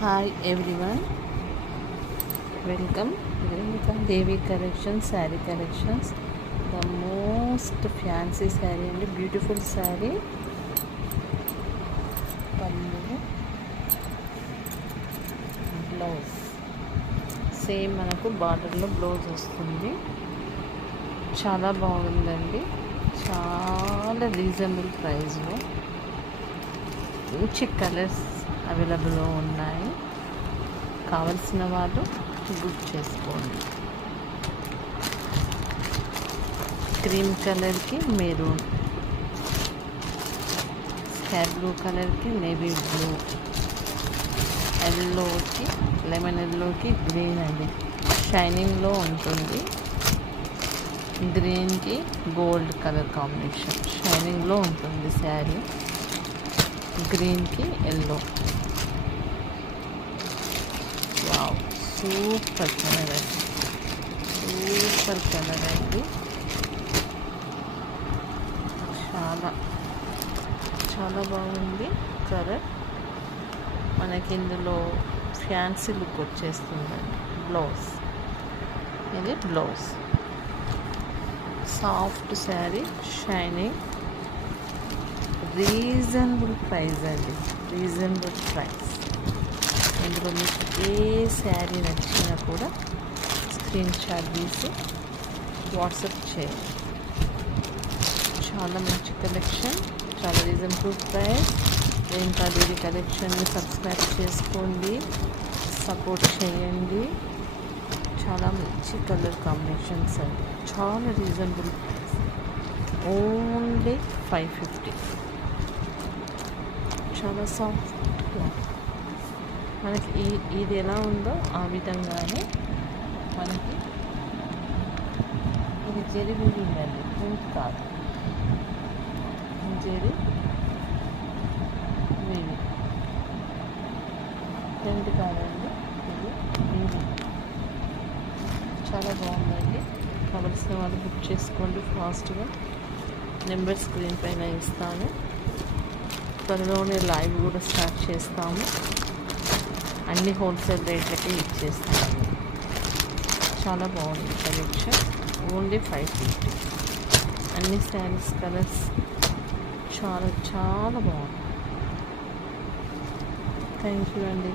Hi everyone, welcome. Devi collection, saree collections. The most fancy saree and beautiful saree. Pallu, blouse. Same మనకు బార్డర్లో blouse వస్తుంది. చాలా బాగుందండి. చాలా రీజనబుల్ ప్రైస్లో మంచి కలర్స్ అవైలబుల్లో ఉన్నాయి. కావలసిన వాళ్ళు బుక్ చేసుకోండి. క్రీమ్ కలర్కి మెరూన్, స్కై బ్లూ కలర్కి నేవీ బ్లూ, ఎల్లోకి లెమన్ ఎల్లోకి గ్రీన్ అండి, షైనింగ్లో ఉంటుంది. గ్రీన్కి గోల్డ్ కలర్ కాంబినేషన్, షైనింగ్లో ఉంటుంది శారీ. గ్రీన్కి ఎల్లో. వావ్, సూపర్ కలర్ అండి, సూపర్ కలర్ అండి. చాలా చాలా బాగుంది కలర్. మనకి ఇందులో ఫ్యాన్సీ లుక్ వచ్చేస్తుందండి. బ్లౌజ్, ఇది blouse. Soft sari, shining, reasonable price అండి, రీజనబుల్ ప్రైస్. ఇందులో మీకు ఏ శారీ నచ్చినా కూడా స్క్రీన్ షాట్ తీసి వాట్సాప్ చేయండి. చాలా మంచి కలెక్షన్, చాలా రీజనబుల్ ప్రైస్. రేణుకా దేవి కలెక్షన్ని సబ్స్క్రైబ్ చేసుకోండి, సపోర్ట్ చేయండి. చాలా మంచి కలర్ కాంబినేషన్స్ అండి, చాలా రీజనబుల్ ప్రైస్. ఓన్లీ 550. చాలా సాఫ్ట్గా మనకి ఇది ఎలా ఉందో ఆ విధంగానే మనకి ఇది జెరీ వీవింగ్ అండి, ప్రింట్ కాదు, జెరీ వీవింగ్, ప్రింట్ కాదండి, ఇది వీవింగ్. చాలా బాగుందండి. కావలసిన వాళ్ళు బుక్ చేసుకోండి ఫాస్ట్గా. నెంబర్ స్క్రీన్ పైన ఇస్తాను. త్వరలోనే లైవ్ కూడా స్టార్ట్ చేస్తాము. అన్ని హోల్సేల్ రేట్లకి ఇచ్చేస్తాము. చాలా బాగుంది కలెక్షన్. ఓన్లీ 550. అన్ని శారీస్ కలర్స్ చాలా చాలా బాగుంది. థ్యాంక్ యూ అండి.